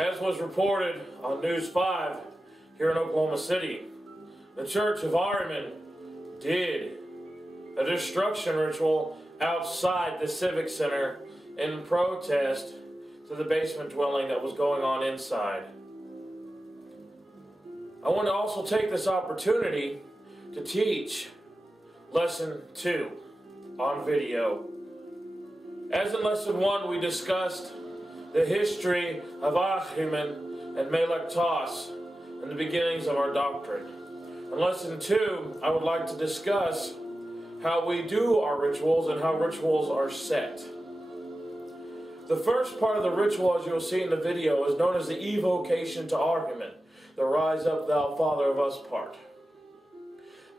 As was reported on News 5 here in Oklahoma City, the Church of Ahriman did a destruction ritual outside the Civic Center in protest to the basement dwelling that was going on inside. I want to also take this opportunity to teach Lesson 2 on video. As in Lesson 1, we discussed the history of Ahriman and Melech Tos and the beginnings of our doctrine. In Lesson 2, I would like to discuss how we do our rituals and how rituals are set. The first part of the ritual, as you'll see in the video, is known as the evocation to Ahriman, the Rise Up Thou Father of Us part.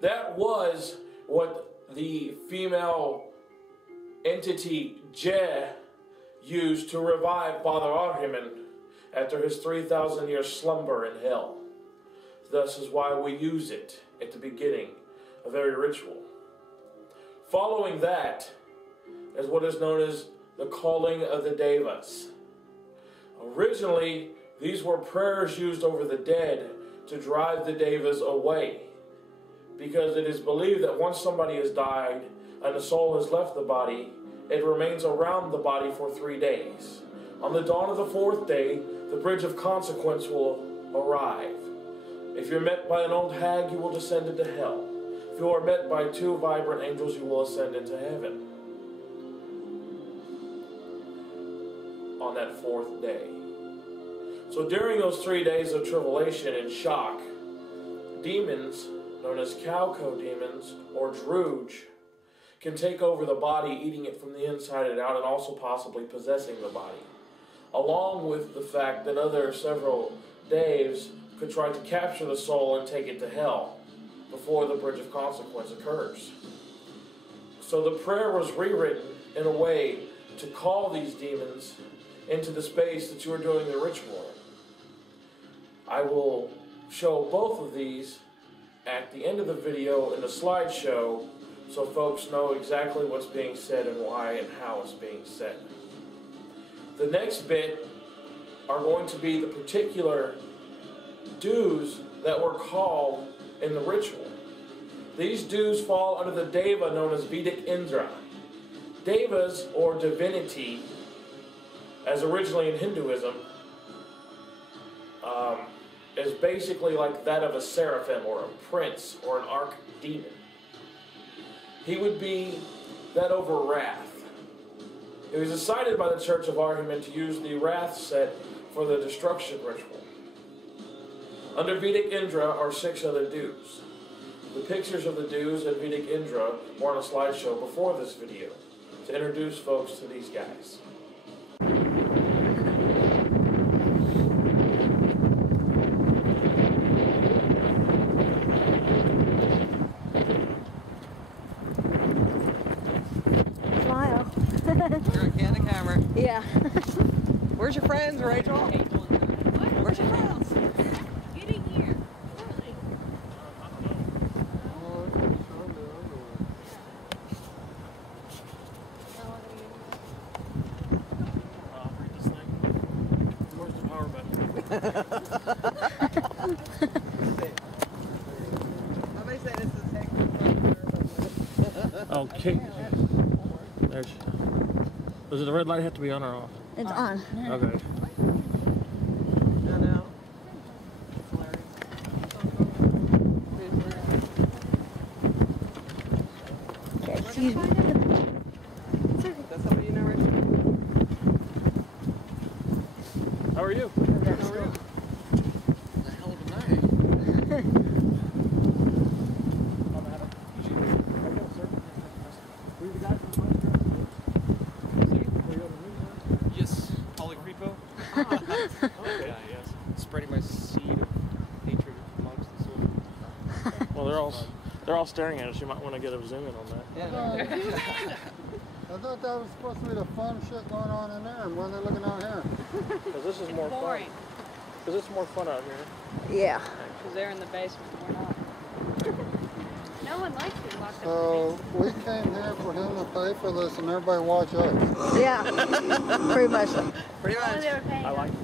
That was what the female entity Je used to revive Father Ahriman after his 3,000-year slumber in hell. Thus is why we use it at the beginning of every ritual. Following that is what is known as the calling of the Devas. Originally, these were prayers used over the dead to drive the Devas away, because it is believed that once somebody has died and the soul has left the body, it remains around the body for 3 days. On the dawn of the 4th day, the bridge of consequence will arrive. If you're met by an old hag, you will descend into hell. If you are met by 2 vibrant angels, you will ascend into heaven on that 4th day. So during those 3 days of tribulation and shock, demons, known as Cowco demons or Druge, can take over the body, eating it from the inside and out, and also possibly possessing the body. Along with the fact that several Daves could try to capture the soul and take it to hell before the bridge of consequence occurs. So the prayer was rewritten in a way to call these demons into the space that you are doing the ritual in. I will show both of these at the end of the video in the slideshow so folks know exactly what's being said and why and how it's being said. The next bit are going to be the particular dues that were called in the ritual. These dues fall under the Deva known as Vedic Indra. Devas, or divinity, as originally in Hinduism, is basically like that of a seraphim or a prince or an archdemon. He would be that over wrath. It was decided by the Church of Ahriman to use the wrath set for the destruction ritual. Under Vedic Indra are 6 other dues. The pictures of the dues and Vedic Indra were on a slideshow before this video to introduce folks to these guys. You're on candid camera. Yeah. Where's your friends, Rachel? What? Where's your friends? Get in here. Where's the power button? Somebody say this is a Okay. There she is. Does the red light have to be on or off? It's on. Okay. I know. Okay, excuse me. That's somebody you know, Rachel? How are you? How are you? The hell of a night. Yes, Holy Creepo. Okay, yes. Spreading my seed of hatred amongst the soul. Well, they're all staring at us. You might want to get a zoom in on that. Yeah. I thought that was supposed to be the fun shit going on in there, and why are they looking out here? Because this is more fun. Because it's more fun out here. Yeah. Because they're in the basement, we're not. No one likes to lock up. So we came here for him to pay for this, and everybody watch us. Yeah. Pretty much. Pretty much. They were paying I like it.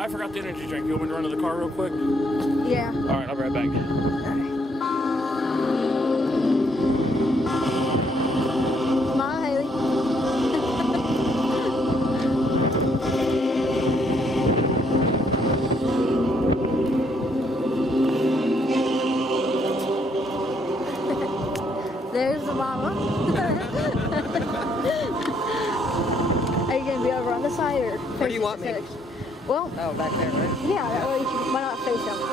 I forgot the energy drink. You want me to run to the car real quick? Yeah. All right, I'll be right back. Smile, Haley. There's the mama. Are you gonna be over on the side or? Where do you want me? Well, Oh, back there, right? yeah, that way you can, why not face him? Oh,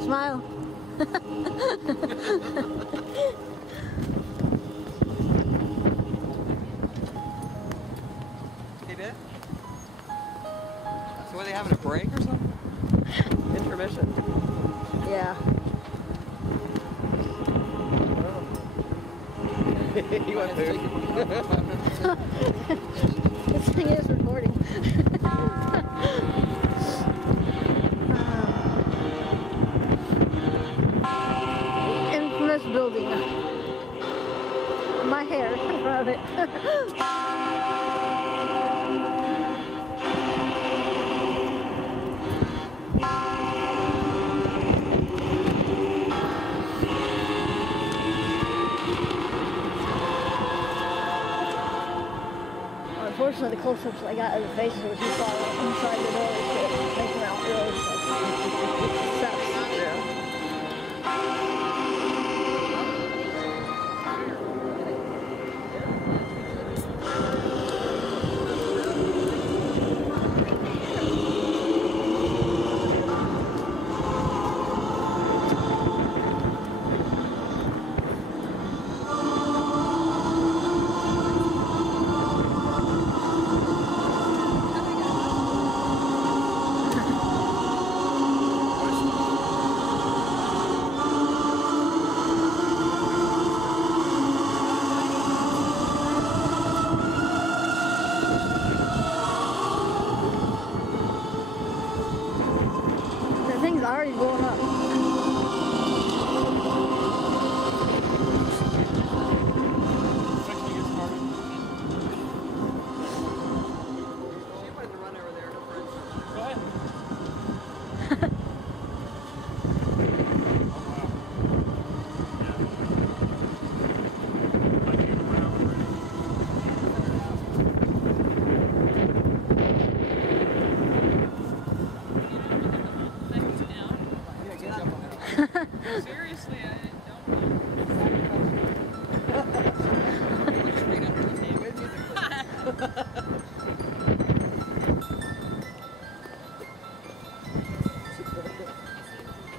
Smile. He did? So were they having a break or something? Intermission? Yeah. He went through. This thing is recording. Infamous building. My hair in front of it. Unfortunately, the close-ups I got of the faces were too far inside the door to make them out really, so it sucks. Yeah. The thing's already blowing up. She wanted to run over there. No problem. Go ahead. Seriously, I don't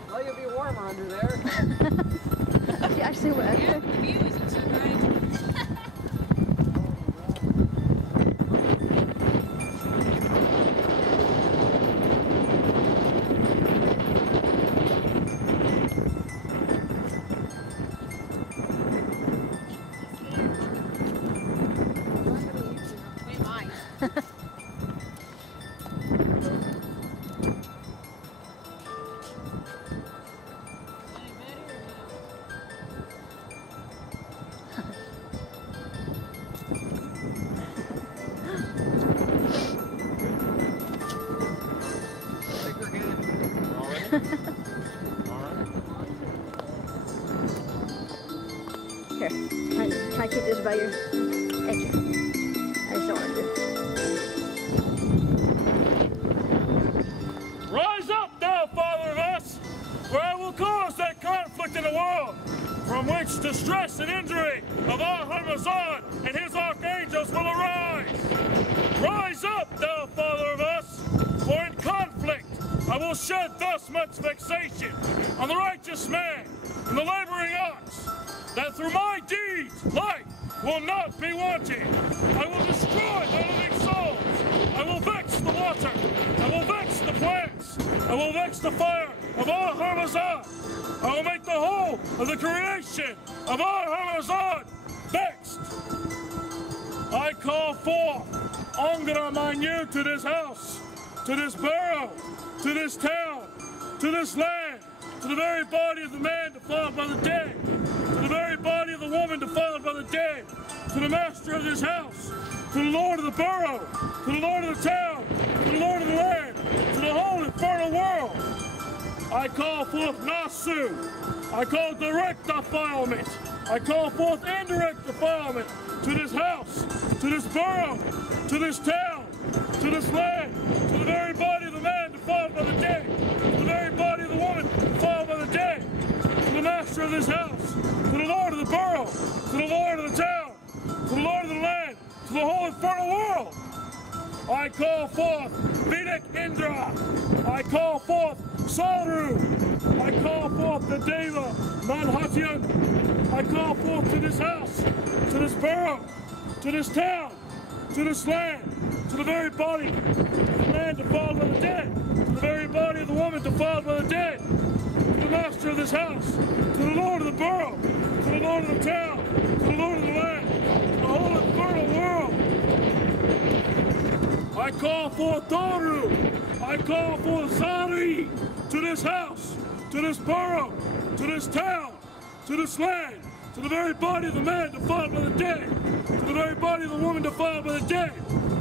Well, you'll be warmer under there. She actually went. Yeah, the view isn't so great. We might. I think we're good. All right. All right. Here, can I keep this by your... Thank you. I just don't want to. Rise up, thou Father of us, for I will cause that conflict in the world, from which distress and injury of Ahriman and his archangels will arise. Rise up, thou Father of us, for in conflict I will shed thus much vexation on the righteous man and the laboring ox, that through my deeds life will not be wanting. I will destroy the living souls. I will vex the water. I will vex the plants. I will vex the fire of all Harmazan. I will make the whole of the creation of all Harmazan vexed. I call forth Angra Mainyu to this house, to this borough, to this town, to this land, to the very body of the man defiled by the dead, to the very body of the woman defiled by the dead, to the master of this house, to the Lord of the borough, to the Lord of the town, to the Lord of the land, to the whole infernal world. I call forth Nasu. I call direct defilement. I call forth indirect defilement to this house, to this borough, to this town, to this land, to the very body of the man defiled by the dead, to the very body of the woman defiled by the dead, to the master of this house, to the Lord of the borough, to the Lord of the town, to the Lord of the land, to the whole infernal world. I call forth Civic Center. I call forth Saru. I call forth the Deva Manhattan. I call forth to this house, to this borough, to this town, to this land, to the very body of the man defiled by the dead, to the very body of the woman defiled by the dead, to the master of this house, to the Lord of the borough, to the Lord of the town, to the Lord of the land, to the whole infernal world. I call forth Doru. I call forth Zari to this house, to this borough, to this town, to this land, to the very body of the man defiled by the dead, to the very body of the woman defiled by the dead,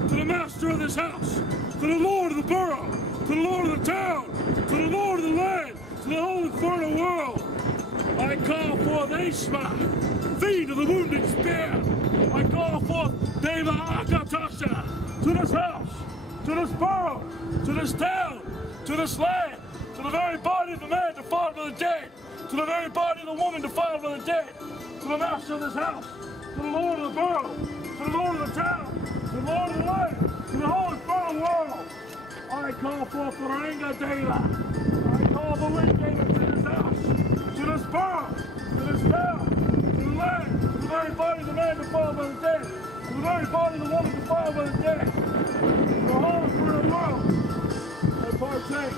to the master of this house, to the Lord of the borough, to the Lord of the town, to the Lord of the land, to the whole infernal world. I call forth Ishma, fiend of the wounded spear. I call forth Deva Akatasha to this house, to this borough, to this town, to this land, to the very body of the man defiled by the dead, to the very body of the woman defiled by the dead, to the master of this house, to the Lord of the borough, to the Lord of the town, to the Lord of the land, to the whole infernal world. I call forth the Ranga Deva. I call the wind Deva to this house, to this borough, to this town, to the land, to the very body of the man defiled by the dead, to the very body of the woman defiled by the dead, to the whole infernal world. I partake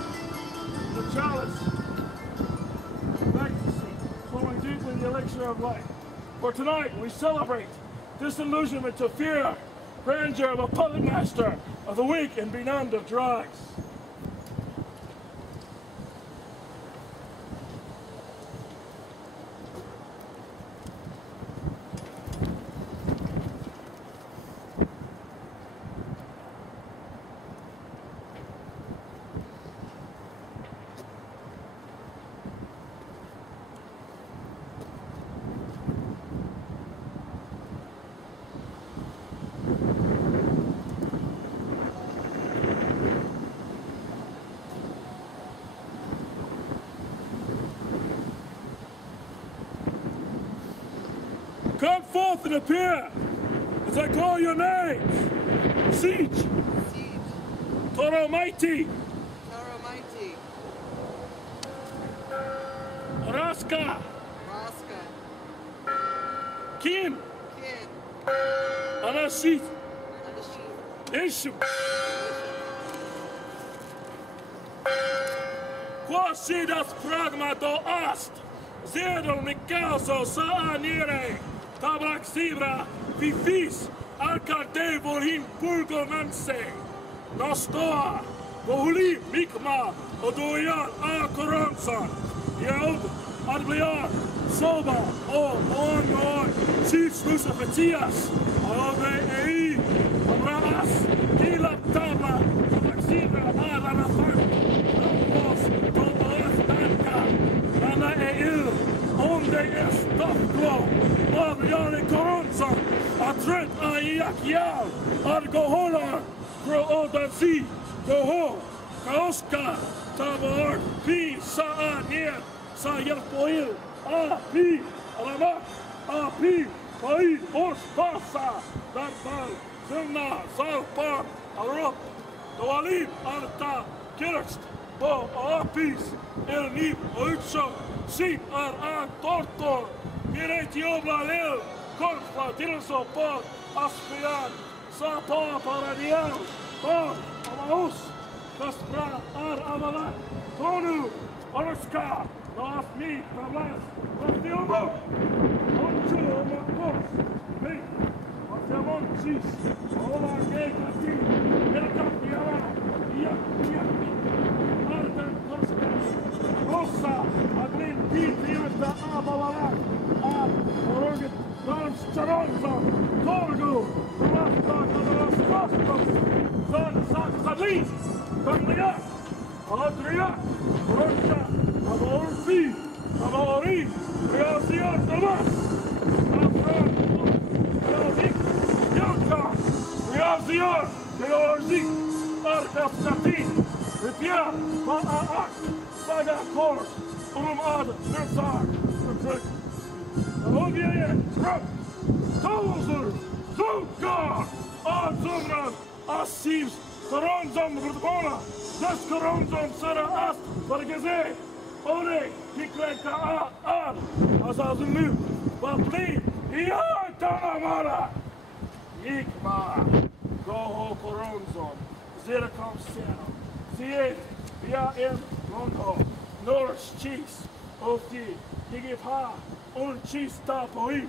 in the chalice of ecstasy, flowing deeply in the elixir of life. For tonight we celebrate disillusionment to fear, grandeur of a puppet master of the weak and benumbed of drugs. Come forth and appear as I call your names. Siege. Siege. Toro Mighty. Toro Mighty. Raska. Raska. Kim. Kid. Anashit. Anashit. Ishu. Quasidas pragmato ast. Zero Nikaso Saa Nire. Tabrak Sibra. Fifis. Arcade Vorin Purgo Nanse. Nostoa. Gohuli Mikma. Odoyan A Koronsan. Yod. Adbliar. Soba. O On. Chiefs Lucifetias. Ove Ei. Abras. Kilap Tabla. Tabrak Sibra. Aranafan. Rambos. Toboas Tanka. Nana Eil. Onde es Tafklo. Adbliar Koronsan. Atret Ayakial. Argoholar. Pro Odansi. Goho. Kaoska. Tabar. Pi. Saa Nier. Sa Yarpoil. A. Pi. Alamak. A. Pi. Pai. Os. Pasa. Darbal. Zilna. Salpar. Alrop. Doalim. Arta. Kirst. Bo. Apis. Ernib. Uitso. Sip. Ar. Tortor. Miretiobla Lil. Korfa. Tilso. Pod. Aspian. Sapa. Paradial. Pod. Amaus. Kaspra. Ar. Amalak. Tonu, Oruska, Last Me, Tablas, Lastiomo, Onchu, Omokos, Me, Otemon Chis, Ola Gati, Elkapiala, Yaki, Arden Koska, Rosa, Aglin Pieta, Abawala, Organ, Dons Charonza, Torgo, Rasta, Rastos, Zon Saksadli, Kamlia, Adria, Rocha, Aborfi, Abori, Reazion Damas, Afran, Reazik, Yanka, Reazion, Georgi, Arkafkatin, Ripia, Ma'ak, Saga Kor, Ad, Nerzar, Ogier, Trump, Tozer, Zuka, Adzumran, Asivs, Koronzom, Rudbona, Das Koronzom, Sera Ast, Vargeze, Ore, Kikleka, Ad, Azazumu, Bapli, Tanamara, Yikma, Goho Koronzom, Zerakom Sero, Ziet, Via M, Rondo, Norris Cheese, Ofi, Higipha, Un Cheese Tapoi,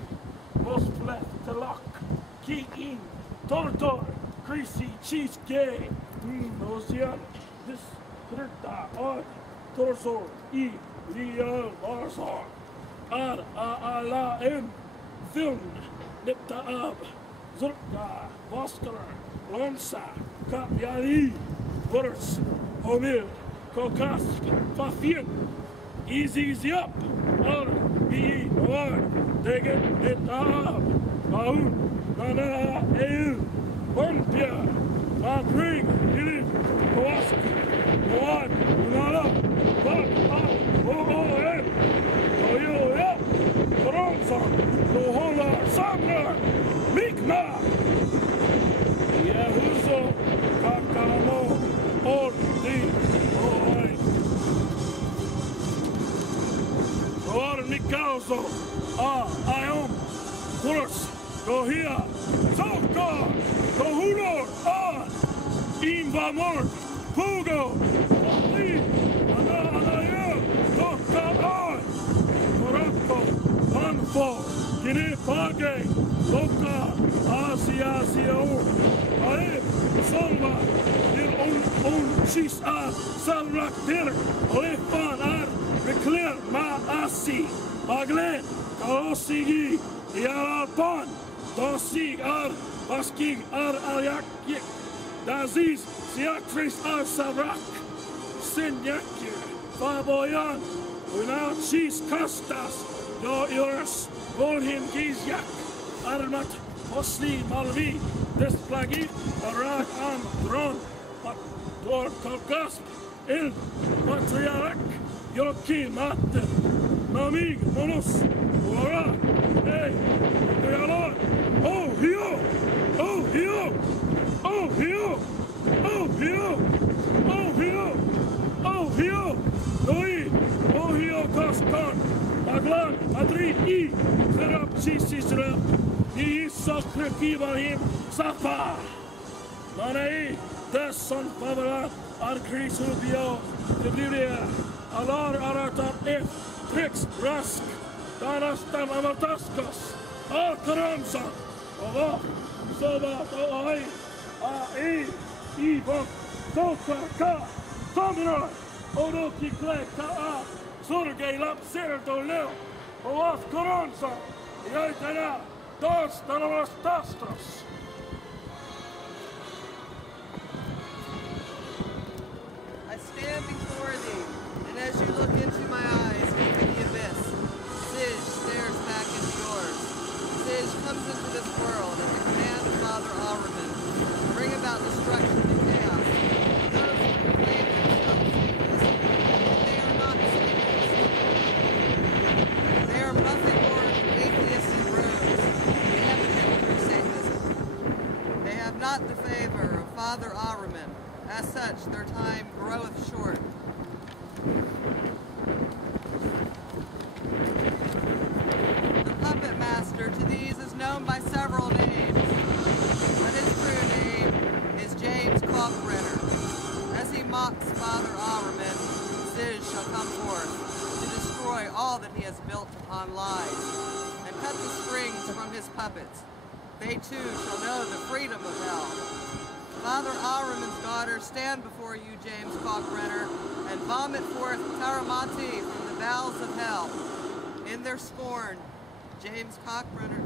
Mosplet, Telak, Ki In, Tortor, Greasy Cheese Gay, Ocean, this Krita, Odd, Torso, E, Real Barzon, Ad, Ala M, Film, Nipta Ab, Zurka, Voskar, Lonsa, Kapiari, Wurz, Omil, Kokasp, Fafien, Easy up, or be or take it up, Maun, Nana, Eu, Ompia, Mabring, Hilim, Kowask, Kowan, Nana, Bak, O-O-M, Oyo, Koronson, Kohola, Samra, Mikna, Yahuzo, Kakaramo, or the Oi. Or Mikauzo, Iom, Kurs, Gohia, Zoka, Kohunor, Imvamor, Pugo, Oli, Anaya, Toka, Korako, Banfo, Gine Page, Loka, Asia, Ae, Solva, your own cheese, Salrak Dinner, Olefan, Reclear Ma Asi, Baglen, Kalosigi, Yarapon, Dosig Ar, Basking Ar Ayak, Daziz, Siakris Ar Savrak, Sinyakir, Faboyan, without cheese Costas, Yoris, Volhim Gizyak, Armat, Osli Malvi, Desplagi, Arak Am Dron, Dor Kolgasp, Il Patriarch. Yoki Matte, Namig, Monos, Wara, hey, Dialog, oh, Hio, oh, Hio, oh, Hio, oh, Hio, oh, Hio, oh, Hio, Doi, oh, Hio, Koskan, Aglan, Adri, I, Serap, Sisra, I, Sokre, Kibarhim, Safa, Manai, Desson, Favara, Arkris, Rubio, Biblia. Alar Aratar F, Trix, Rask, Darastam Amataskos, Alcaranza, Ova, Soba, Oai, Ai, Ivan, Toka, Ka, Tomra, Oroki Clay, Ka, Surgay Lap, Serdo Leo, Oaf Coranza, Yaitana, Dos, Danaras Tastas. I stand before thee. And as you look into my eyes, into the abyss, Zij stares back into yours. Zij comes into this world at the command of Father Ahriman to bring about destruction and chaos. Those who proclaim themselves Satanists, they are not Satanists. They are nothing more than atheists and rogues. They haven't been through Satanism. They have not the favor of Father Ahriman. As such, their time groweth short. The puppet master to these is known by several names, but his true name is James Cockrenner. As he mocks Father Ahriman, Zij upon lies, and cut the strings from his puppets. They too shall know the freedom of hell. Father Ahriman's daughters stand before you, James Kalkbrenner, and vomit forth taramati from the bowels of hell. In their scorn, James Kalkbrenner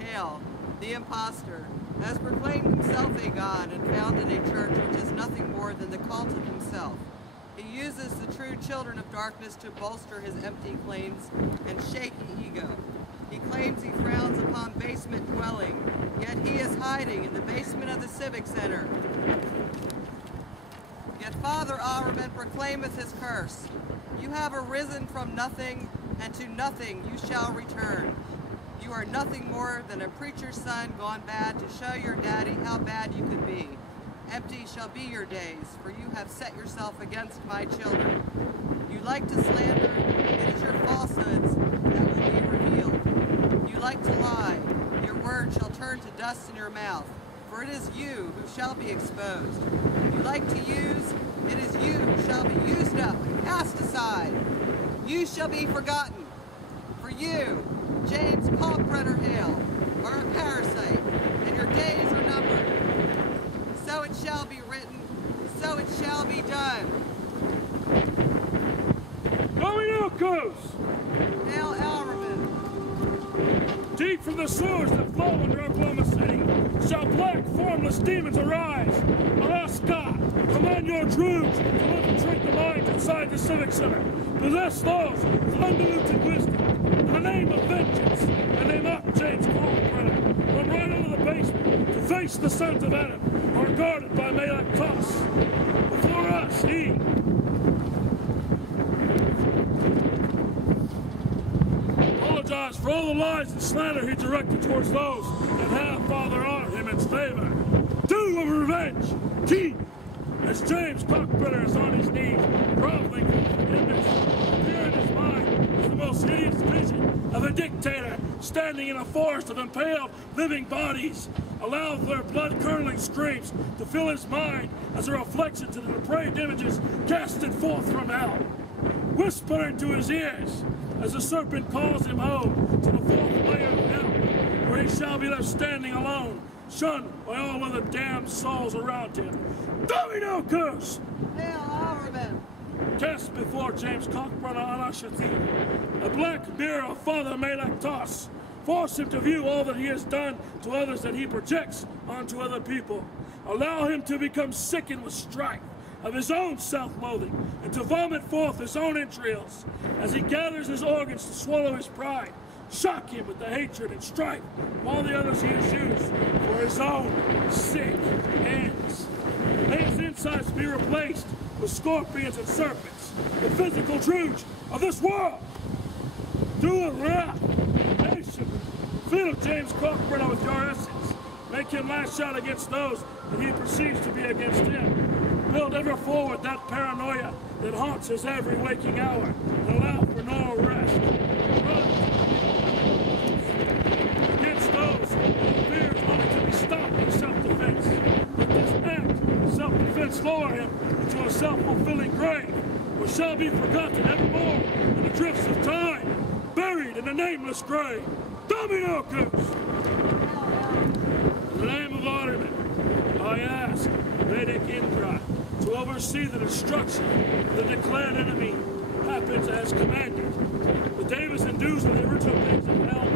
Hale, the impostor, has proclaimed himself a god and founded a church which is nothing more than the cult of himself. He uses the true children of darkness to bolster his empty claims and shaky ego. He claims he frowns upon basement dwelling, yet he is hiding in the basement of the Civic Center. Yet Father Ahriman proclaimeth his curse. You have arisen from nothing, and to nothing you shall return. You are nothing more than a preacher's son gone bad to show your daddy how bad you could be. Empty shall be your days, for you have set yourself against my children. You like to slander, it is your falsehoods that will be revealed. You like to lie, your word shall turn to dust in your mouth, for it is you who shall be exposed. You like to use, it is you who shall be used up, cast aside. You shall be forgotten. For you, James Kalkbrenner Hale, are a parasite, and your days are numbered. So it shall be written, so it shall be done. Dominicus! Hail Ahriman! Deep from the sewers that flow under Oklahoma City shall black, formless demons arise. Alas, God, command your troops to infiltrate the minds inside the Civic Center. Possess those with undiluted wisdom in the name of vengeance, and they mock James Kalkbrenner. Run right out of the basement to face the sons of Adam, who are guarded by Malak Toss. Before us, he apologize for all the lies and slander he directed towards those that have Father Ahriman's favor. Do of revenge, keep, as James Kalkbrenner is on his knees, groveling for forgiveness. Here in his mind is the most hideous vision of a dictator standing in a forest of impaled living bodies. Allow their blood-curdling screams to fill his mind as a reflection to the depraved images casted forth from hell. Whisper into his ears as the serpent calls him home to the fourth layer of hell, where he shall be left standing alone, shunned by all other damned souls around him. Dominicus! Hail Ahriman! Cast before James Kalkbrenner Anashati, a black mirror of Father Malak Toss. Force him to view all that he has done to others that he projects onto other people. Allow him to become sickened with strife of his own self-loathing and to vomit forth his own entrails as he gathers his organs to swallow his pride. Shock him with the hatred and strife of all the others he has used for his own sick ends. May his insides be replaced with scorpions and serpents, the physical drudge of this world. Do it wrath, nation. Fill James Kalkbrenner with your essence. Make him lash out against those that he perceives to be against him. Build ever forward that paranoia that haunts his every waking hour, and allow for no rest. Run against those who fear only to be stopped in self-defense. Let this act of self-defense lower him into a self-fulfilling grave, or shall be forgotten evermore in the drifts of time, buried in a nameless grave. Dominicus! In the name of Ahriman, I ask Vedic Indra to oversee the destruction of the declared enemy happens as commanded. The Davis and dues of the original things of hell